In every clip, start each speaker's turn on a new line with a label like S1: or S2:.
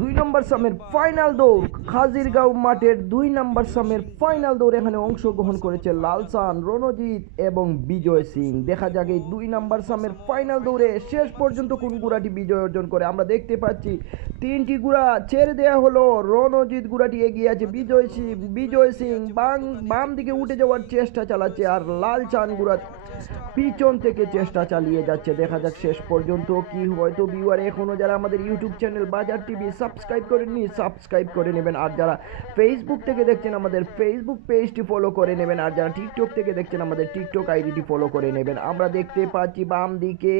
S1: দুই নম্বর সামের ফাইনাল দৌড়। খাজিরগাঁও মাঠের দুই নম্বর সামের ফাইনাল এখানে অংশগ্রহণ করেছে রণজিৎ এবং বিজয় সিং। দেখা যাক এই দুই সামের ফাইনাল দৌড়ে শেষ পর্যন্ত কোন গুড়াটি বিজয় অর্জন করে। আমরা দেখতে পাচ্ছি, তিনটি গুড়া ছেড়ে দেওয়া হলো। রণজিৎ গুড়াটি এগিয়ে আছে, বিজয় সিং বিজয় সিং বাম বাম দিকে উঠে যাওয়ার চেষ্টা চালাচ্ছে আর লালচান গুড়া পিছন থেকে চেষ্টা চালিয়ে যাচ্ছে। দেখা যাক শেষ পর্যন্ত কি হয়তো ভিউয়ার, এখনও যারা আমাদের YouTube channel Bazar TV subscribe করে করেননি, সাবস্ক্রাইব করে নেবেন। আর যারা ফেসবুক থেকে দেখছেন, আমাদের ফেসবুক পেজটি ফলো করে নেবেন। আর যারা টিকটক থেকে দেখছেন, আমাদের টিকটক আইডিটি ফলো করে নেবেন। আমরা দেখতে পাচ্ছি বাম দিকে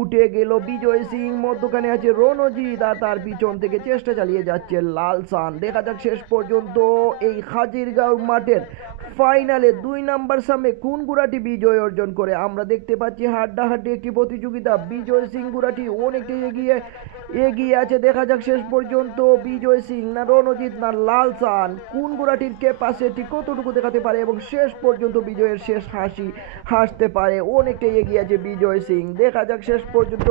S1: উঠে গেল বিজয় সিং, মধ্যখানে আছে রণজিৎ, আর তার পিছন থেকে চেষ্টা চালিয়ে যাচ্ছে লালসান দেখা যাক শেষ পর্যন্ত এই হাজিরগাঁও মাঠের ফাইনালে দুই নাম্বার সামনে কোন গুড়াটি বিজয় অর্জন করে। আমরা দেখতে পাচ্ছি হাড্ডাহাড্ডি একটি প্রতিযোগিতা। বিজয় সিং গুড়াটি অনেকটা এগিয়ে এগিয়ে আছে, দেখা যাক শেষ পর্যন্ত। বিজয় সিং না রণজিৎ না লালসান কোন গুড়াটির ক্যাপাসিটি কতটুকু দেখাতে পারে এবং শেষ পর্যন্ত বিজয়ের শেষ হাসি হাসতে পারে? অনেকটাই এগিয়ে আছে বিজয় সিং। দেখা যাক শেষ পর্যন্ত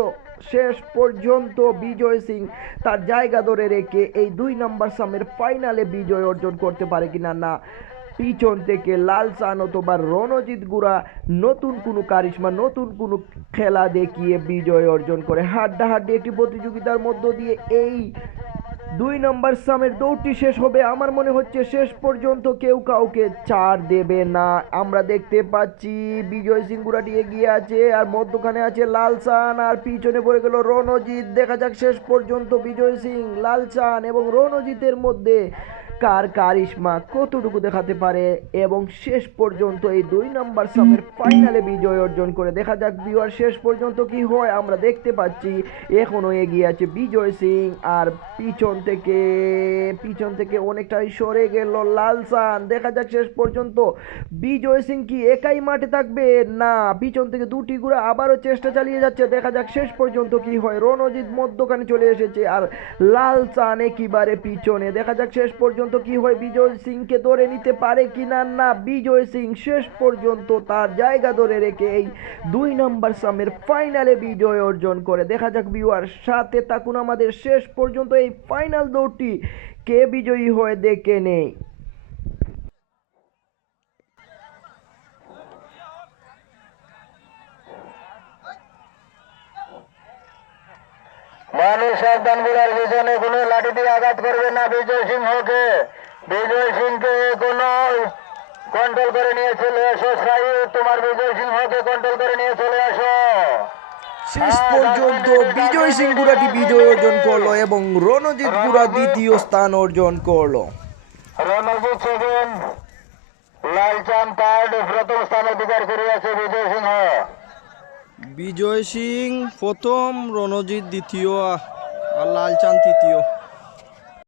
S1: শেষ পর্যন্ত বিজয় সিং তার জায়গা ধরে রেখে এই দুই নম্বর সামের ফাইনালে বিজয় অর্জন করতে পারে কিনা না। পিছন থেকে লালসান অথবা রণজিৎ গুড়া নতুন কোনো কারিশমা, নতুন কোনো খেলা দেখিয়ে বিজয় অর্জন করে। হাড্ডাহাড্ডি একটি প্রতিযোগিতার মধ্য দিয়ে এই দুই নম্বর সামের দৌড়টি শেষ হবে। আমার মনে হচ্ছে শেষ পর্যন্ত কেউ কাউকে ছাড় দেবে না। আমরা দেখতে পাচ্ছি বিজয় সিং গুড়াটি এগিয়ে আছে আর মধ্যখানে আছে লালসান আর পিছনে পড়ে গেল রণজিৎ। দেখা যাক শেষ পর্যন্ত বিজয় সিং লালসান এবং রণজিতের মধ্যে কার কারিশমা কতটুকু দেখাতে পারে? এবং শেষ পর্যন্ত এই দুই নাম্বার সামের ফাইনালে বিজয় অর্জন করে দেখা যাক বিওয়ার শেষ পর্যন্ত কি হয়। আমরা দেখতে পাচ্ছি এখনও এগিয়ে আছে বিজয় সিং আর পিছন থেকে পিছন থেকে অনেকটাই সরে গেল লালসান দেখা যাক শেষ পর্যন্ত বিজয় সিং কি একাই মাঠে থাকবে? না, পিছন থেকে দুটি গুড়া আবারও চেষ্টা চালিয়ে যাচ্ছে। দেখা যাক শেষ পর্যন্ত কি হয়। রণজিৎ মধ্যখানে চলে এসেছে আর লালসান একেবারে পিছনে। দেখা যাক শেষ পর্যন্ত কি হয়? বিজয় সিংকে ধরে নিতে পারে কিনা? না, বিজয় সিং শেষ পর্যন্ত তার জায়গা ধরে রেখে এই দুই নম্বর সামের ফাইনালে বিজয় অর্জন করে। দেখা যাক বিওয়ার সাথে থাকুন আমাদের। শেষ পর্যন্ত এই ফাইনাল দৌড়টি কে বিজয়ী হয়ে দেখে নেই?
S2: মানুষ সাবধানগুলার পিছনে কোনো লাঠি দিয়ে আঘাত করবে না বিজয় সিংহকে বিজয় সিংকে কোনো কন্ট্রোল করে নিয়ে চলে সাই তোমার বিজয় সিংহকে কন্ট্রোল করে নিয়ে চলে আসো
S1: শেষ পর্যন্ত বিজয় সিং গুড়াটি বিজয় অর্জন করল এবং রণজিৎ গুড়া দ্বিতীয় স্থান অর্জন করল।
S2: রণজিৎ সেকেন্ড লালচাঁদ থার্ড প্রথম স্থান অধিকার করিয়াছে বিজয় সিংহ।
S3: বিজয় সিং প্রথম রণজিৎ দ্বিতীয় আর লালচাঁদ তৃতীয়।